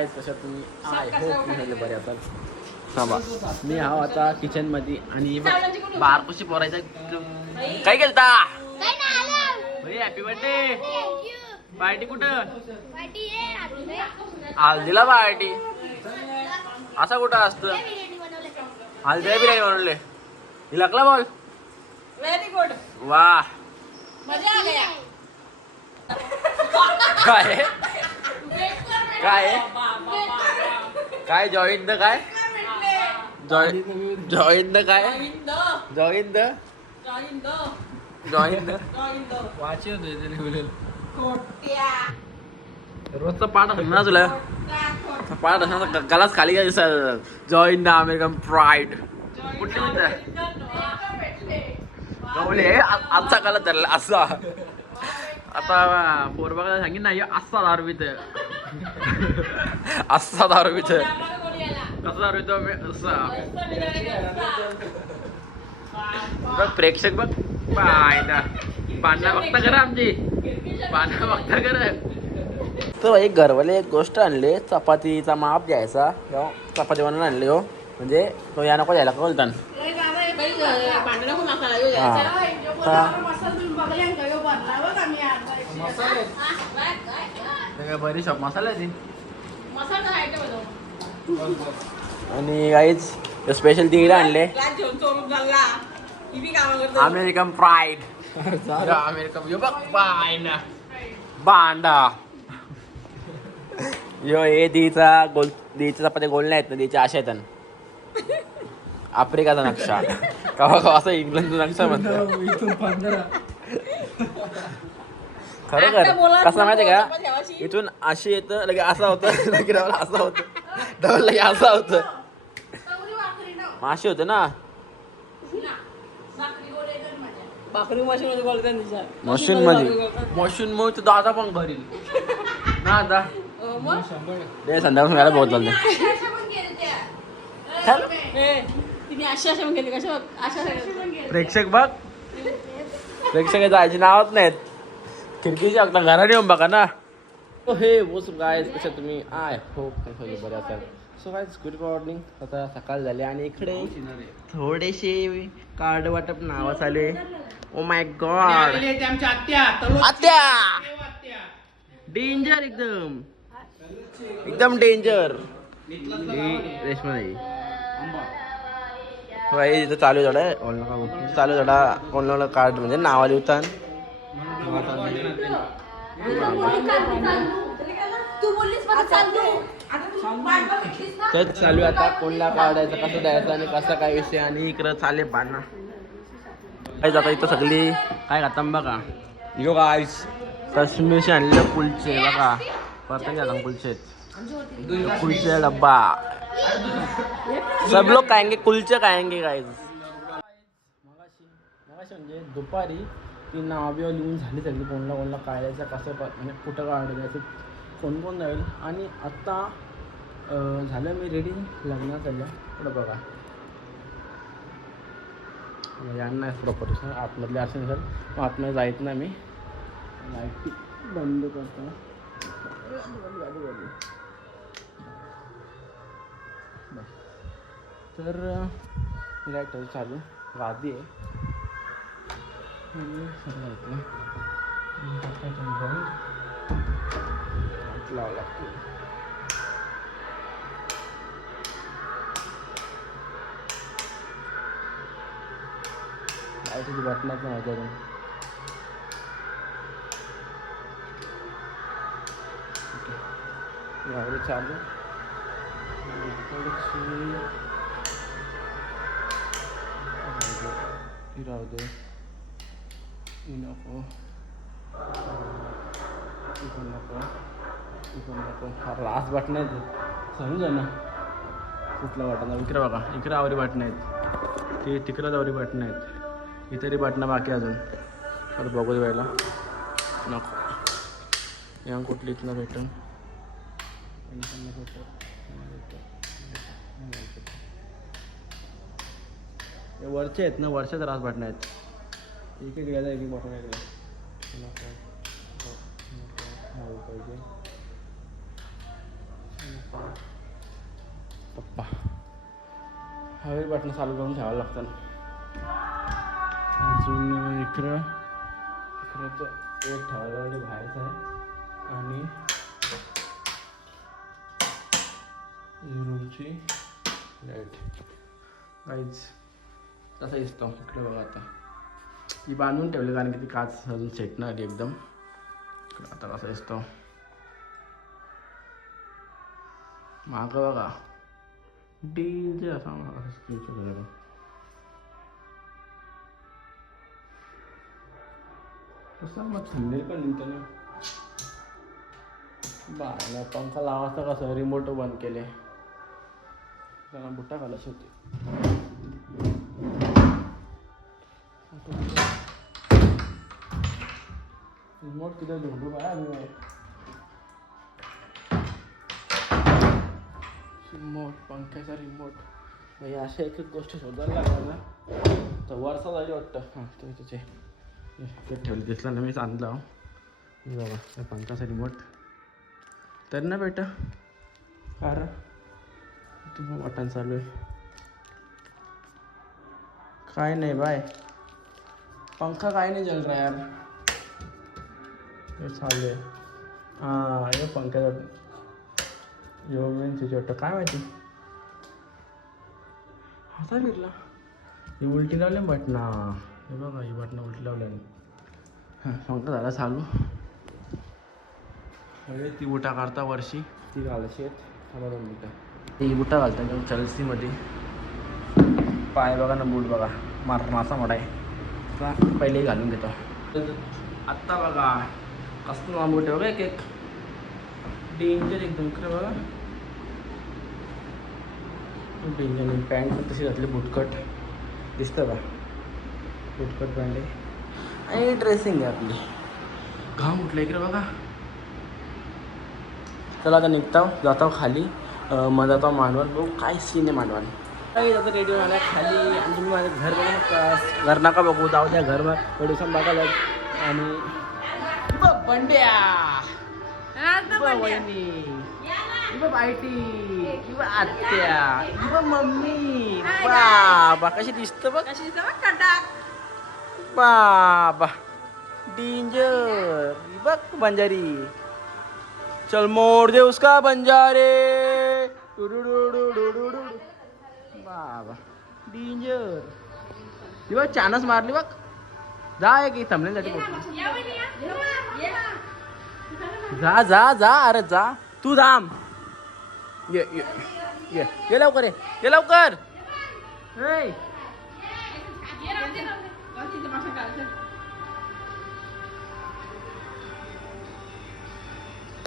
काय तसं तुम्ही आय होप तुम्ही बरे असाल. थांबा मी आहो आता किचन मध्ये आणि बार कशी पोरायचा काय केलता हॅपी बर्थडे पार्टी कुठं हल्दीला पार्टी असा कुठं असतं हल्दीला बिर्याणी बनवले लागला बॉल व्हेरी गुड वा मजा आ गया काय काय काय जॉईन द काय जॉईन द काय जॉईन द जॉईन द वाची होते रोजचा पाठ असणार ना तुला पाठ असणार गलाच खाली काय दिसत जॉईन द अमेरिकन प्राईड कुठली गवले आजचा काला धरला असा आता पोरबाला सांगितलं नाही असा दारू पित असा दारू पित कसा दारू पितो असा बघ प्रेक्षक बघ पाण्या बघता करा आमची पाण्या बघता करा. तर एक घरवाले एक गोष्ट आणली चपातीचा माप घ्यायचा चपाती बनवून आणली हो म्हणजे तो या नको द्यायला का बोलता बरी शॉप मसाला ती आणि काहीच स्पेशल तिकडे आणले अमेरिकन प्राईड अमेरिकन बांडा यो हे दीचा गोल दीच्या चपात्या गोल नाहीत ना दीच्या आशा आहेत आफ्रिकाचा नक्षा कवा कवा असं इंग्लंडचा नक्षा म्हणतो खरोखर कसं माहिती का इथून अशी येतं लगे असं होतं लगे डबल असं होतं डबल लगे असं होतं माशी होते ना मशीन मशीन मग तर दादा पण भरील ना दादा दे संध्याकाळी मला बहुत चालते प्रेक्षक बघ प्रेक्षक जायची नावच नाहीत खिडकीच्या आपल्या घराने येऊन बघा ना हे वो सब गायज कशा तुम्ही आय होप बरे असाल. सो गायज गुड मॉर्निंग आता सकाळ झाली आणि इकडे थोडेसे कार्ड वाटप नावास आले. ओ माय गॉड आत्या डेंजर एकदम एकदम डेंजर रेशमा नाही भाई इथं चालू जोडा चालू जोडा ऑनलाईन कार्ड म्हणजे नावाला लिहतात तेच चालू आता कोणला काढायचं कसं द्यायचं आणि कसं काय विषय आणि इकडं चाले बाणा काय जाता इथं सगळी काय खाता बघा यो गाईस कश्मीरशी आणलेलं कुलचे बघा परत घ्या कुलचे कुलचे डब्बा सब लोग खाएंगे कुलचे खाएंगे गाईस. मगाशी म्हणजे दुपारी ती नाव बिव लिहून झाली सगळी कोणला कोणला काढायचं कसं म्हणजे कुठं काढायचं कोण कोण जाईल आणि आत्ता झालं मी रेडी लग्नात झालं पुढं बघा यांना प्रॉपर सर आतमधले असेल सर मग आतमध्ये जायत ना मी लाईट बंद करतो तर लाईट चालू गादी आहे लावा लागतो लाईटची बटनाच नाही करून गाडी चालू राहू दे नको नको लास्ट बटन आहेत समजा ना कुठलं बटन इकडे बघा इकडे आवरी बटन आहेत ते तिकडं आवरी बटन आहेत इतरही बटणं बाकी अजून तर बघू द्यायला नको या कुठली इथलं भेटून वरचे आहेत ना वरचे त्रास बटणं आहेत एक एक घ्यायला एक एक बटन आहे पाहिजे पप्पा हवे बटन चालू करून ठेवावं लागतं. अजून इकडं एक ठेवायला बाहेरचं आहे आणि रूमची लाईट काहीच तसा दिसतो. इकडे बघा आता ही बांधून ठेवली कारण की ती काच अजून सेट नाही आली एकदम. आता कसा दिसतो मागं बघा डीजे असा कसं मग थंडी पण निघतो ना. बायला पंखा लावायचा कसं रिमोट बंद केले त्यांना बुट्टा घालायची होती. रिमोट किती झोंडू बाय रिमोट पंख्याचा रिमोट म्हणजे अशा एक एक गोष्टी शोधायला लागल्या ना तर वरचा जायला वाटतं. हां तो तिथे ते ठेवलं दिसलं ना मीच आणलं बघा त्या पंखाचा रिमोट तर ना बेटा कारण तुम्ही बटन चालू आहे काय नाही बाय पंखा काय नाही जल रहा यार हे चालू आहे. हां हे पंख्याचा यो मेन स्विच वाटतं काय माहिती असा फिरला हे उलटी लावले बटना हे बघा ही बटना उलटी लावल्याने. हां पंखा झाला चालू. अरे ती बुटा काढता वर्षी ती घालायची आहेत. हा 2 मिनटं ती बुटा घालता एकदम चेल्सीमध्ये. पाय बघा ना बूट बघा मासा मोठा आहे पहिले घालून घेतो. आत्ता बघा कसं ना बूट आहे बघा एक एक डेंजर एकदम खरं बघा डेंजर. पॅन्ट पण तशी घातली बुटकट दिसतं का बुटकट पॅन्ट आहे आणि ड्रेसिंग आहे आपली. घाम उठलं इकडे बघा. चला आता निघताव जातो खाली मग जातो मांडवाल बघू काय सीन आहे मांडवाल. काही जातं रेडिओ मला खाली आणि तुम्ही माझं घर बघू नका घर नका बघू जाऊ द्या घर रेडिओ बघायला. आणि बंड्या वहिनी बायटी आत्या मम्मी बाबा कशी दिसतं बघ बाबा डेंजर बघ बंजारी. चल मोड़ दे उसका बंजारे बाबा डेंजर. ही बघ चानस मारली बघ जा की थांबण्यासाठी जा जा जा अरे जा तू थांब ये ये ये ये लवकर ये लवकर.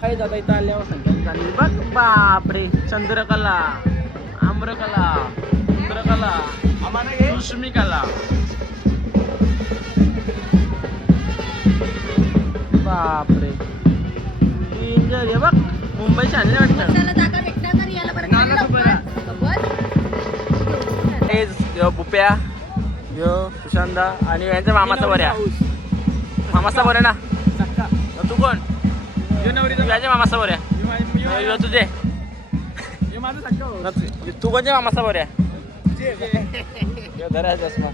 काही जाता इथं आल्यावर संख्या बघ बापरे चंद्रकला आम्रकला इंद्रकला सुष्मिकला बापरे डेंजर. हे बघ मुंबईचे आणले वाटतं. बुप्या यो सुशांता आणि यांच्या मामाचा बऱ्या मामाचा बऱ्या ना तू कोण तुझ्या मामाचा बऱ्या तुझे तू कोणच्या मामाचा बऱ्या धरा चष्मा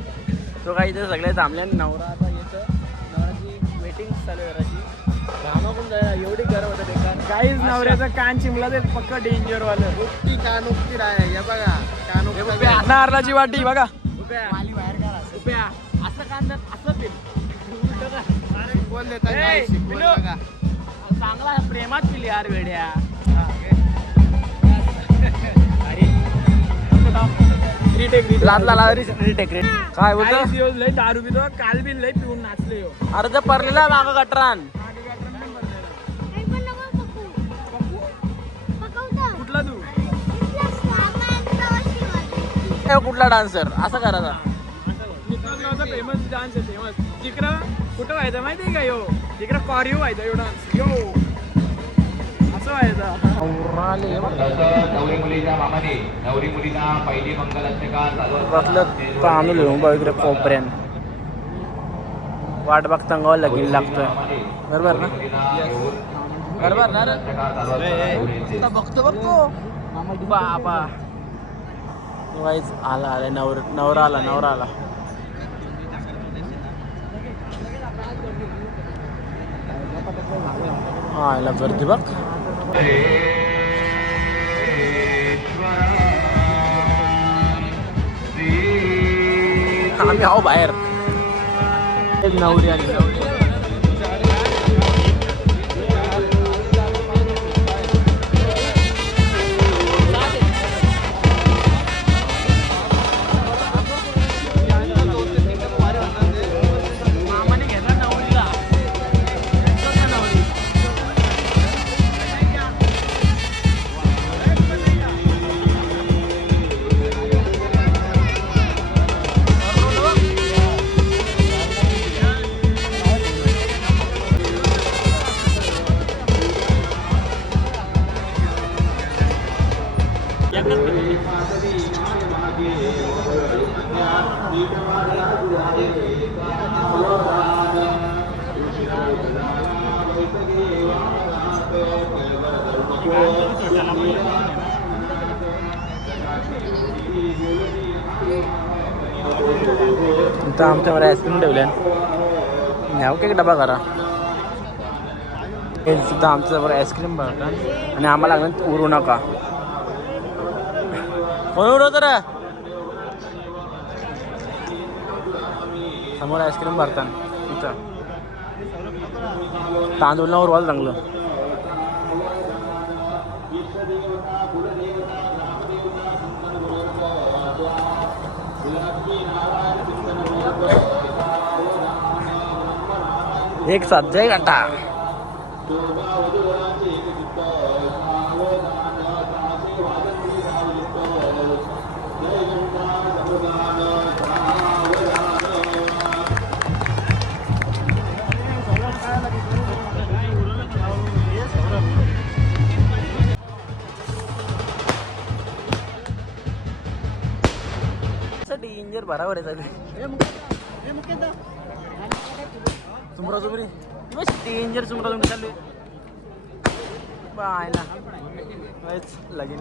तो काही इथे सगळे थांबले. नवरा आता येतं नवराची वेटिंग चालू आहे जराशी घामाकून जायला एवढी गरम होतं बेकार. काहीच नवऱ्याचा कान चिमला ते पक्क डेंजर वालं उक्ती कान उक्ती राह या बघा कान नारळाची वाटी बघा उप्या असं कान असं पिल बोल देता चांगला प्रेमात पिली यार वेड्या. काय बोलतो लय दारू पितो काल बिन लय पिऊन नाचले अर्ध परलेला माग गटरान. कुठला तू कुठला डान्सर असं करायचा फेमस डान्स आहे फेमस तिकडं कुठं व्हायचं माहिती आहे का यो तिकडं कॉरिओ व्हायचा यो डान्स यो असं व्हायचं. इकडे कोपऱ्यान वाट बघता लागेल लागतोय बरोबर ना. गडबड ना रे बघतो बाबा वाईच आला नवरा आला हा याला गर्दी बघ आम्ही आहो बाहेर एक नवरी आली इथं आमच्यावर आईस्क्रीम ठेवल्या न्याव का डबा करा हे सुद्धा आमच्यावर आईस्क्रीम भरतात आणि आम्हाला लागलं उरू नका कोण उरवतं रे समोर आईस्क्रीम भरतात तिथं तांदूळ उरवायला चांगलं एक साथ जाए घंटा डेंजर बराबर आहे सुमरा सुमरी डेंजर सुमरा सुमरी चालू पाहायला लागेल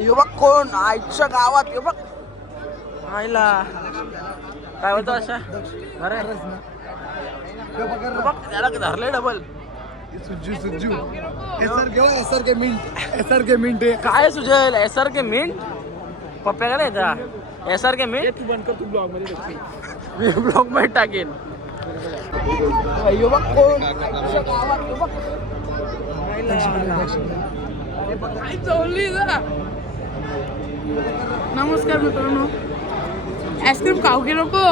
हे बघ कोण आईच्या गावात हे बघ आईला काय होतं अशा अरे बघ त्याला धरले डबल सुज्जू एसआर के मिंट काय सुजल एसआर के मिंट पप्प्या का नाही एसआर के मिंट तू बंद कर तू ब्लॉग मध्ये मी ब्लॉग मध्ये टाकेन नमस्कार मित्रांनो आईस्क्रीम खाऊ की नको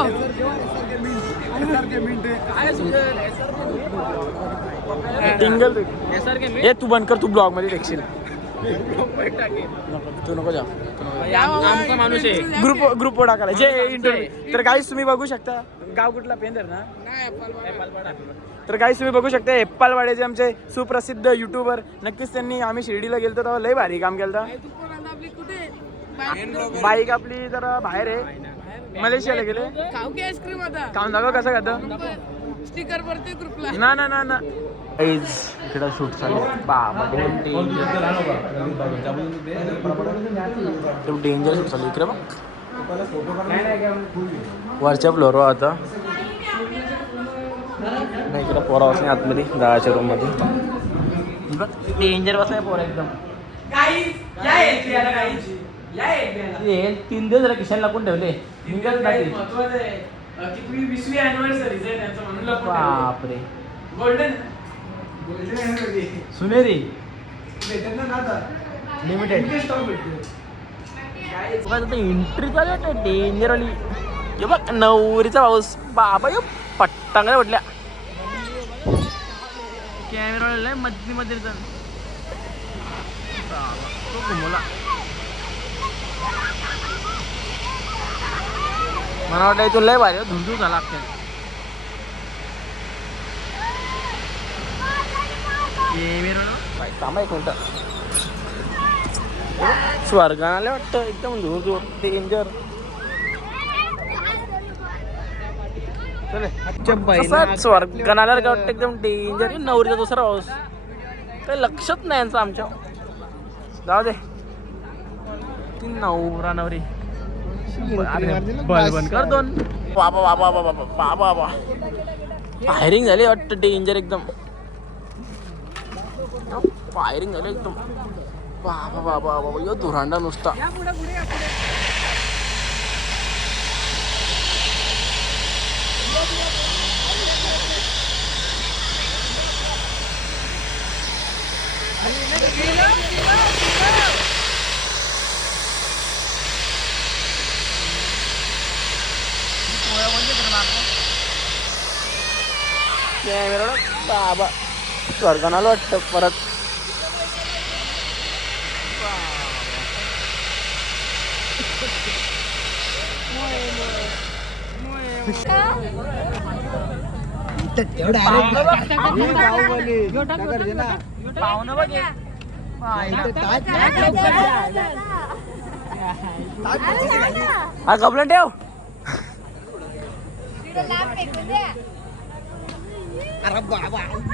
हे तू बंद कर तू ब्लॉग मध्ये देखशील तू नको जा आमचा माणूस आहे ग्रुप टाकायला जे इंटरव्ह्यू तर काहीच तुम्ही बघू शकता गाव कुठला पेंदर ना तर काहीच तुम्ही बघू शकता एप्पालवाड्याचे आमचे सुप्रसिद्ध युट्यूबर नक्कीच त्यांनी आम्ही शिर्डीला गेलतो तेव्हा लय भारी काम केलं बाईक आपली जरा बाहेर आहे मलेशियाला गेले आईस्क्रीम आता खाऊन दाखव कसं खातं स्टिकर वरती ग्रुपला ना ना ना ना इकडं शूट चालू बाबा डेंजर शूट चालू इकडे बघ वरच्या फ्लोअरवर आता नाही इकडं पोरा वाचणे आतमध्ये दहाच्या रूम मध्ये बघ डेंजर बसलाय पोरा एकदम 3 दिवस जरा किशन लापून ठेवले बापरे गोल्डन सुनेरी लिमिटेड एंट्री चालू डेंजर वाली हे बघ नवरीचा पाऊस बाबा यो पट्टांगल्या उठल्या कॅमेरा मध्ये घुमवला मला वाटतं इथून लय भारी धुंदू झाला थांबा एक मिनिट स्वर्गाला वाटतं एकदम धूर धूर डेंजर कसा स्वर्गात आल्यावर काय वाटतं एकदम डेंजर. नवरीचा दुसरा पाऊस काही लक्षात नाही यांचं आमच्या. जाऊ दे ती नवरा नवरी बन कर दोन. बाबा बाबा बाबा बाबा बाबा फायरिंग झाली वाटतं. डेंजर एकदम फायरिंग झाली एकदम. बाबा बाबा बाबा यो धुरांडा नुसता. बाबा स्वर्गाला आलं वाटतं परत. पाहुणं बघ हा कपडा ठेव.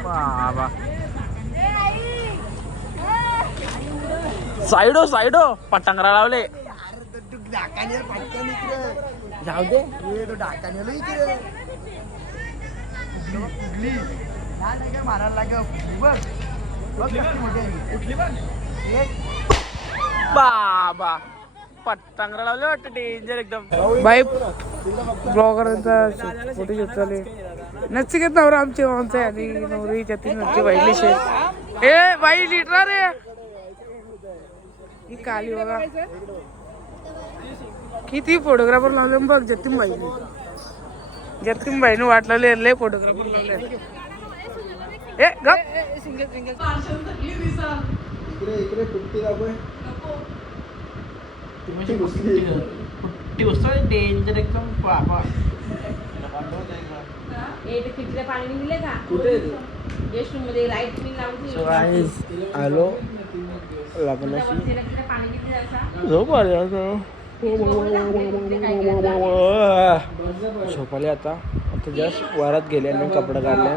बाबा साईडो साईडो पटांगरा लावले. जाऊ दे बाबा पटांगरा लावले वाटतं. डेंजर एकदम. बाई ब्लॉगरचा फोटो घेतले नचिकेत नवरा आमचे माणसं आहे आणि नवरीच्या तीन नची बाईली शे. ए बाई लिटरा रे ही काली बघा किती फोटोग्राफर लावले बघ. जतीम बाईने वाटलेले लय फोटोग्राफर लावले. ए गप डेंजर एकदम. बाबा आलो लग्नाची झोप आली झोपाले. आता जस्ट वरात गेले आणि कपडे काढले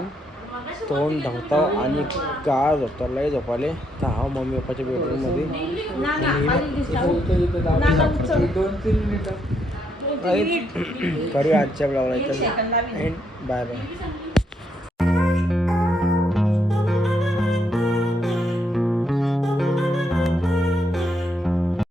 तोंड धावताव आणि गाळ झोपता लय झोपाले. तर हा मम्मी पप्पाच्या बेडरूम मध्ये करूया आजच्या ब्लॉगला. Bye bye.